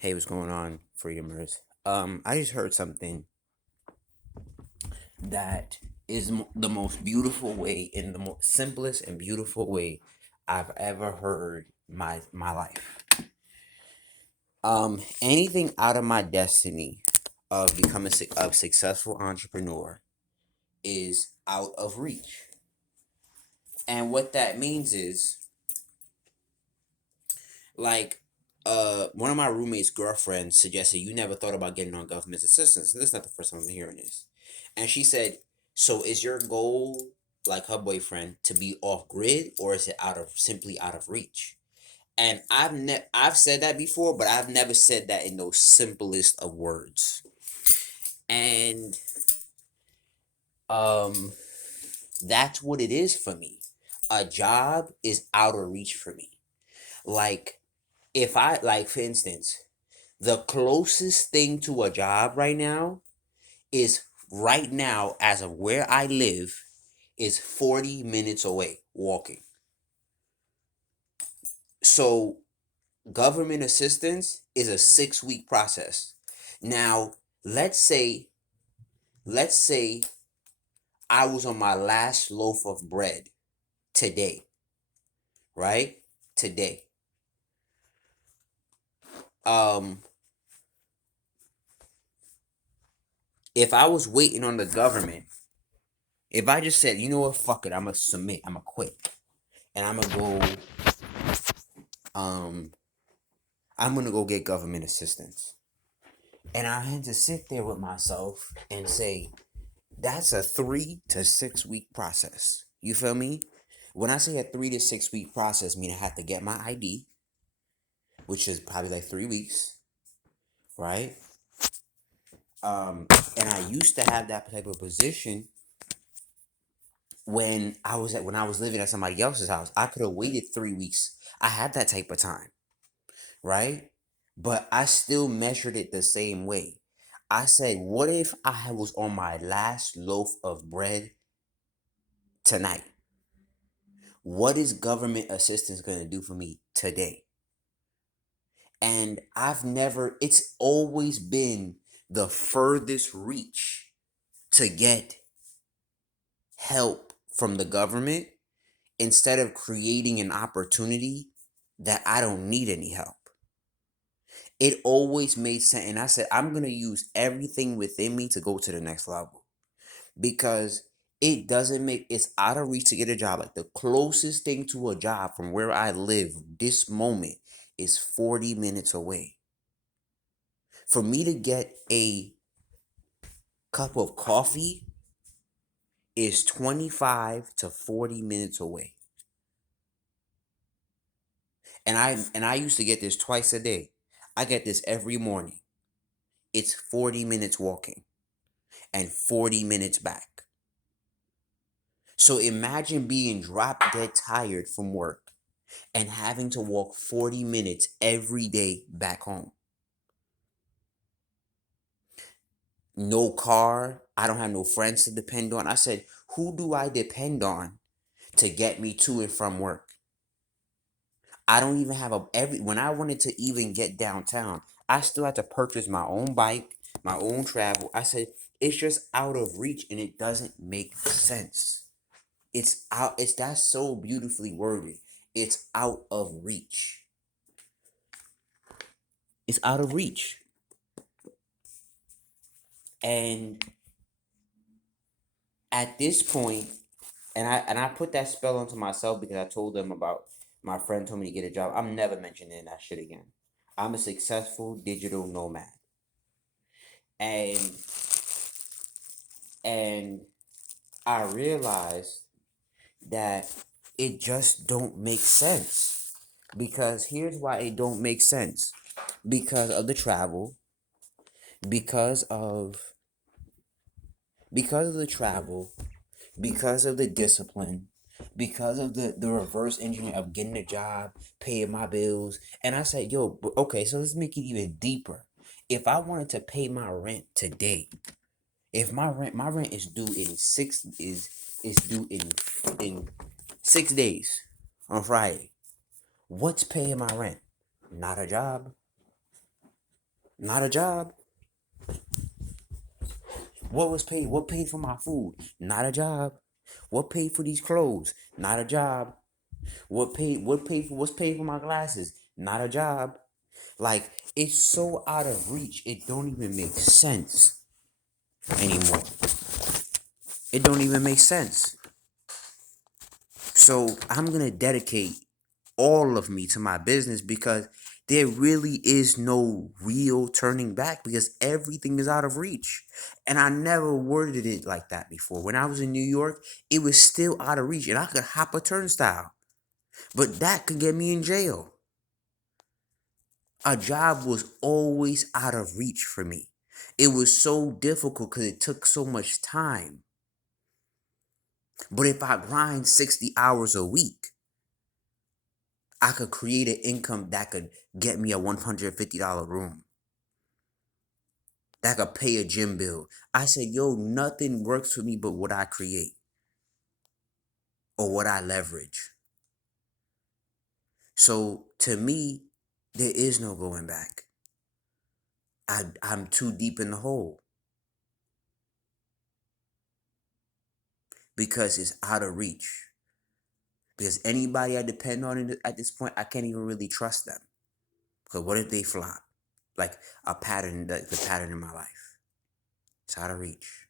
Hey, what's going on, Freedomers? I just heard something that is the most beautiful way, in the most simplest and beautiful way I've ever heard my life. Anything out of my destiny of becoming a successful entrepreneur is out of reach, and what that means is like one of my roommate's girlfriends suggested you never thought about getting on government assistance. And this is not the first time I'm hearing this. And she said, so is your goal, like her boyfriend, to be off grid, or is it simply out of reach? And I've said that before, but I've never said that in those simplest of words. And um that's what it is for me. A job is out of reach for me. Like, if I, like, for instance, the closest thing to a job right now is, right now, as of where I live, is 40 minutes away walking. So government assistance is a 6-week process. Now, let's say let's say I was on my last loaf of bread today, right? Today. Um if I was waiting on the government, if I just said, you know what, fuck it, I'm gonna submit, I'm gonna quit, and um I'm gonna go get government assistance. And I had to sit there with myself and say, that's a 3 to 6 week process. You feel me? When I say a 3 to 6 week process, I mean I have to get my ID, which is probably like 3 weeks, right? Um, and I used to have that type of position when I was living at somebody else's house. I could have waited 3 weeks. I had that type of time, right? But I still measured it the same way. I said, what if I was on my last loaf of bread tonight? What is government assistance going to do for me today? And it's always been the furthest reach to get help from the government, instead of creating an opportunity that I don't need any help. It always made sense. And I said, I'm going to use everything within me to go to the next level, because it's out of reach to get a job. Like, the closest thing to a job from where I live this moment is 40 minutes away. For me to get a cup of coffee is 25 to 40 minutes away. And I used to get this twice a day. I get this every morning. It's 40 minutes walking and 40 minutes back. So imagine being drop dead tired from work and having to walk 40 minutes every day back home. No car. I don't have no friends to depend on. I said, who do I depend on to get me to and from work? I don't even have when I wanted to even get downtown, I still had to purchase my own bike, my own travel. I said, it's just out of reach, and it doesn't make sense. That's so beautifully worded. It's out of reach. It's out of reach. And at this point, and I put that spell onto myself because I told them about, my friend told me to get a job. I'm never mentioning that shit again. I'm a successful digital nomad. And and I realized that it just don't make sense. Because here's why it don't make sense. Because of the travel, because of because of the travel, because of the discipline, because of the reverse engineering of getting a job, paying my bills. And I said, yo, okay, so let's make it even deeper. If I wanted to pay my rent today, if my rent is due in six is due in 6 days on Friday, what's paying my rent? Not a job. Not a job. What was paid? What paid for my food? Not a job. What paid for these clothes? Not a job. What's paid for my glasses? Not a job. Like, it's so out of reach, it don't even make sense anymore. It don't even make sense. So I'm gonna dedicate all of me to my business because there really is no real turning back because everything is out of reach. And I never worded it like that before. When I was in New York, it was still out of reach and I could hop a turnstile. But that could get me in jail. A job was always out of reach for me. It was so difficult because it took so much time. But if I grind 60 hours a week, I could create an income that could get me a $150 room. That could pay a gym bill. I said, yo, nothing works for me but what I create or what I leverage. So to me, there is no going back. I'm too deep in the hole because it's out of reach. Because anybody I depend on at this point, I can't even really trust them. Because what if they flop? Like a pattern, the pattern in my life. It's out of reach.